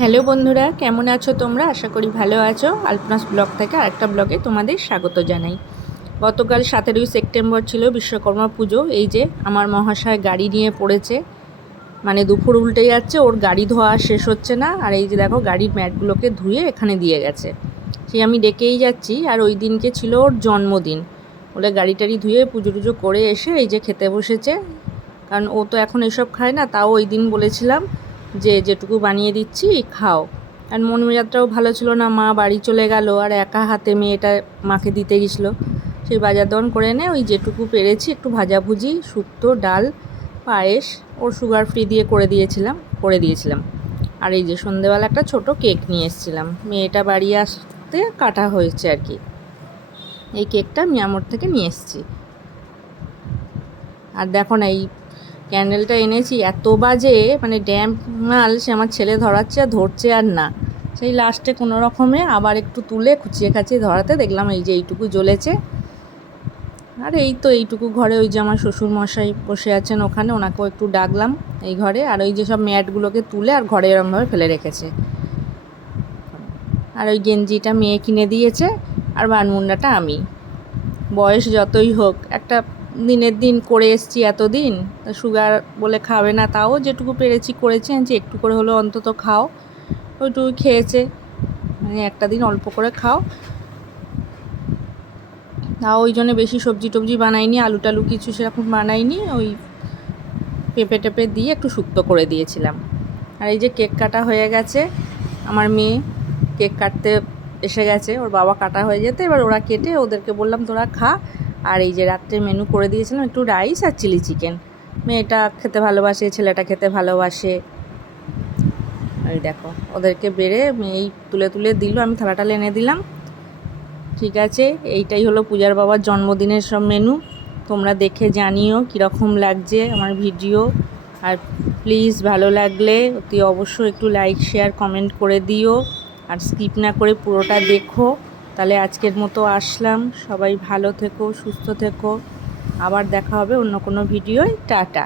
Hello বন্ধুরা, কেমন আছো তোমরা? আশা করি ভালো আছো। আলপনাস ব্লগ থেকে আরেকটা ব্লগে তোমাদের স্বাগত জানাই। গতকাল সতেরোই সেপ্টেম্বর ছিল বিশ্বকর্মা পুজো। এই যে আমার মহাশয় গাড়ি নিয়ে পড়েছে মানে দুপুর উল্টে যাচ্ছে, ওর গাড়ি ধোয়া শেষ হচ্ছে না। আর এই যে দেখো, গাড়ির ম্যাটগুলোকে ধুয়ে এখানে দিয়ে গেছে। সেই আমি ডেকেই যাচ্ছি, আর ওই দিনকে ছিল ওর জন্মদিন। বলে গাড়ি টাড়ি ধুয়ে পুজো টুজো করে এসে এই যে খেতে বসেছে। কারণ ও তো এখন এসব খায় না, তাও ওই দিন বলেছিলাম যে যেটুকু বানিয়ে দিচ্ছি, খাও। আর মন মেজাজটাও ভালো ছিল না, মা বাড়ি চলে গেল আর একা হাতে মেয়েটা মাকে দিতে গেছিল। সেই বাজার দন করে এনে ওই যেটুকু পেরেছি, একটু ভাজাভুজি, শুক্তো, ডাল, পায়েস, ওর সুগার ফ্রি দিয়ে করে দিয়েছিলাম করে দিয়েছিলাম। আর এই যে সন্ধেবেলা একটা ছোট কেক নিয়ে এসেছিলাম। মেয়েটা বাড়ি আসতে কাটা হয়েছে আর কি। এই কেকটা মিয়ামোর থেকে নিয়ে এসেছি। আর দেখো না, এই ক্যান্ডেলটা এনেছি, এত বাজে মানে ড্যাম্প মাল সে আমার ছেলে ধরাচ্ছে আর ধরছে আর না। সেই লাস্টে কোনো রকমে আবার একটু তুলে খুচিয়ে খাচিয়ে ধরাতে দেখলাম এই যে এইটুকু জ্বলেছে। আর এই তো এইটুকু ঘরে ওই যে আমার শ্বশুর মশাই বসে আছেন ওখানে, ওনাকেও একটু ডাকলাম এই ঘরে। আর ওই যে সব ম্যাটগুলোকে তুলে আর ঘরে এরমভাবে ফেলে রেখেছে। আর ওই গেঞ্জিটা মেয়ে কিনে দিয়েছে, আর বানমুন্ডাটা আমি। বয়স যতই হোক, একটা দিনের দিন করে এসছি এতদিন সুগার বলে খাবে না, তাও যেটুকু পেরেছি করেছি যে একটু করে হলেও অন্তত খাও ওইটুকু খেয়েছে মানে একটা দিন অল্প করে খাও। তাও ওই জন্য বেশি সবজি টবজি বানাইনি, আলু টালু কিছু সেরকম বানাইনি, ওই পেঁপে টেপে দিয়ে একটু শুক্তো করে দিয়েছিলাম। আর এই যে কেক কাটা হয়ে গেছে, আমার মেয়ে কেক কাটতে এসে গেছে, ওর বাবা কাটা হয়ে যেতে, এবার ওরা কেটে ওদেরকে বললাম, তোরা খা। আর এই যে রাত্রে মেনু করে দিয়েছিলাম একটু রাইস আর চিলি চিকেন মেয়েটা খেতে ভালোবাসে, ছেলেটা খেতে ভালোবাসে। এই দেখো, ওদেরকে বেড়ে এই তুলে তুলে দিল, আমি থালাটা এনে দিলাম। ঠিক আছে, এইটাই হলো পূজার বাবার জন্মদিনের সব মেনু তোমরা দেখে জানিও কীরকম লাগছে আমার ভিডিও। আর প্লিজ ভালো লাগলে অতি অবশ্যই একটু লাইক শেয়ার কমেন্ট করে দিও। আর স্কিপ না করে পুরোটা দেখো। তাহলে আজকের মতো আসলাম। সবাই ভালো থেকো, সুস্থ থেকো। আবার দেখা হবে অন্য কোনো ভিডিওয়। টাটা।